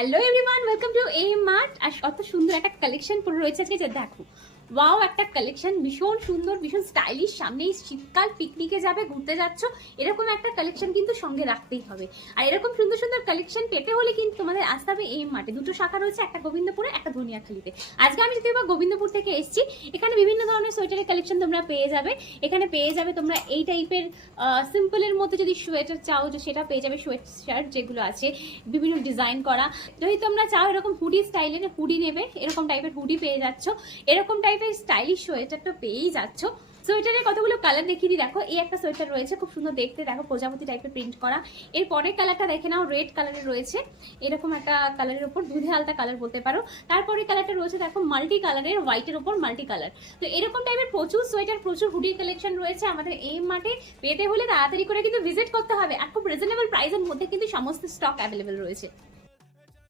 Hello everyone, welcome to M Mart. আর কত সুন্দর একটা কালেকশন পরে রয়েছে আজকে, যে দেখো ওয়াও একটা কালেকশন, ভীষণ সুন্দর, ভীষণ স্টাইলিশ। সামনেই শীতকাল, পিকনিকে যাবে, ঘুরতে যাচ্ছ, এরকম একটা কালেকশন কিন্তু সঙ্গে রাখতেই হবে। আর এরকম সুন্দর সুন্দর কালেকশন পেতে হলে কিন্তু তোমাদের আসতে হবে এম মার্টে। দুটো শাখা রয়েছে, একটা গোবিন্দপুরে, একটা ধনিয়াখালীতে। আজকে আমি যদি গোবিন্দপুর থেকে এসেছি, এখানে বিভিন্ন ধরনের সোয়েটারের কালেকশন তোমরা পেয়ে যাবে। এখানে পেয়ে যাবে তোমরা এই টাইপের সিম্পলের মধ্যে যদি সোয়েটার চাও, যে সেটা পেয়ে যাবে। সোয়েট শার্ট যেগুলো আছে বিভিন্ন ডিজাইন করা, যদি তোমরা চাও এরকম হুডি স্টাইলের হুডি নেবে, এরকম টাইপের হুডি পেয়ে যাচ্ছ। এরকম টাইপের স্টাইলিশ সোয়েটারটা পেয়েই যাচ্ছ। সোয়েটারের কতগুলো কালার দেখিয়ে দিই। দেখো এই একটা সোয়েটার রয়েছে, খুব সুন্দর দেখতে, দেখো প্রজাপতি টাইপের প্রিন্ট করা। এর পরের কালারটা দেখে নাও, রেড কালারের রয়েছে, এরকম একটা কালারের উপর, দুধে আলতা কালার বলতে পারো। তারপরে কালারটা রয়েছে দেখো মাল্টি কালারের, হোয়াইটের উপর মাল্টি কালার। তো এরকম টাইপের প্রচুর সোয়েটার, প্রচুর হুডির কালেকশন রয়েছে আমাদের এই মার্টে। পেতে হলে তাড়াতাড়ি করে কিন্তু ভিজিট করতে হবে। আর খুব রিজনেবল প্রাইসের মধ্যে কিন্তু সমস্ত স্টক অ্যাভেলেবেল রয়েছে।